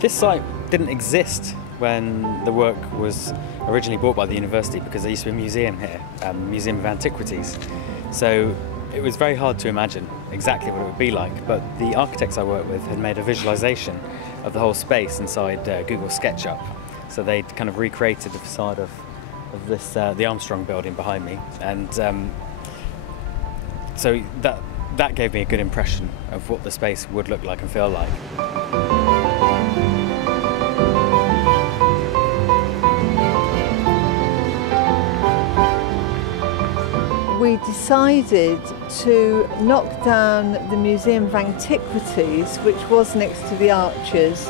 This site didn't exist when the work was originally bought by the university, because there used to be a museum here, Museum of Antiquities. So it was very hard to imagine exactly what it would be like, but the architects I worked with had made a visualization of the whole space inside Google SketchUp. So they'd kind of recreated the facade of this, the Armstrong building behind me, and so that gave me a good impression of what the space would look like and feel like. We decided to knock down the Museum of Antiquities, which was next to the Arches,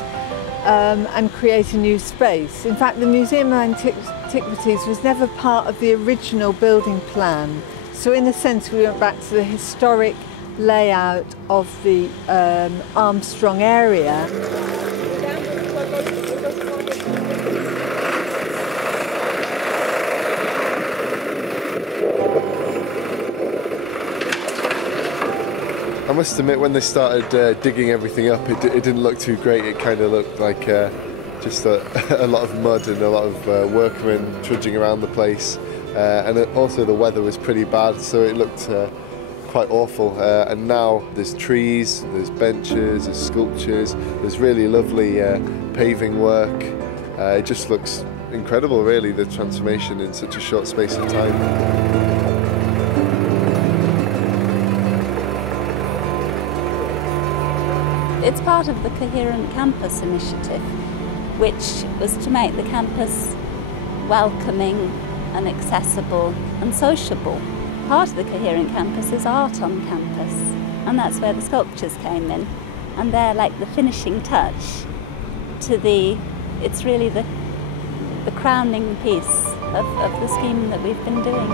and create a new space. In fact, the Museum of Antiquities was never part of the original building plan. So in a sense, we went back to the historic layout of the Armstrong area. I must admit, when they started digging everything up, it didn't look too great. It kind of looked like just a lot of mud and a lot of workmen trudging around the place. And also the weather was pretty bad, so it looked quite awful. And now there's trees, there's benches, there's sculptures, there's really lovely paving work. It just looks incredible, really, the transformation in such a short space of time. It's part of the Coherent Campus initiative, which was to make the campus welcoming and accessible and sociable. Part of the Coherent Campus is art on campus, and that's where the sculptures came in. And they're like the finishing touch to it's really the crowning piece of the scheme that we've been doing.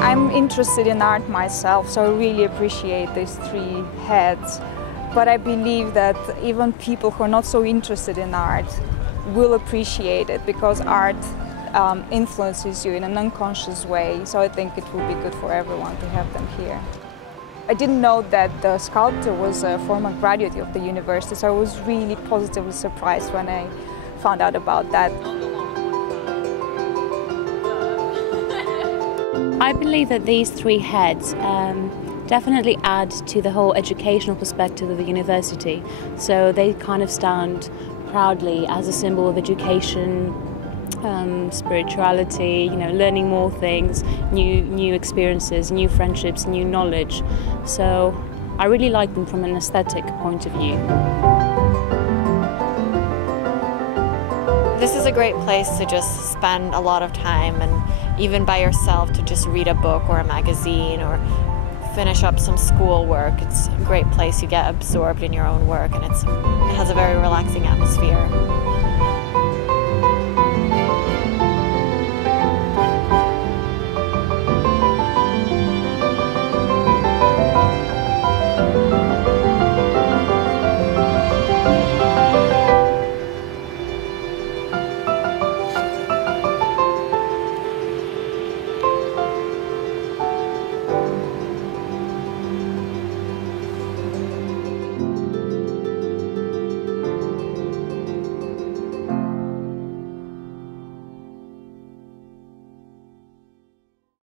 I'm interested in art myself, so I really appreciate these three heads. But I believe that even people who are not so interested in art will appreciate it, because art influences you in an unconscious way. So I think it will be good for everyone to have them here. I didn't know that the sculptor was a former graduate of the university, so I was really positively surprised when I found out about that. I believe that these three heads definitely add to the whole educational perspective of the university. So they kind of stand proudly as a symbol of education, spirituality, learning more things, new experiences, new friendships, new knowledge. So I really like them from an aesthetic point of view. This is a great place to just spend a lot of time, and even by yourself to just read a book or a magazine or finish up some school work. It's a great place. You get absorbed in your own work, and it has a very relaxing atmosphere.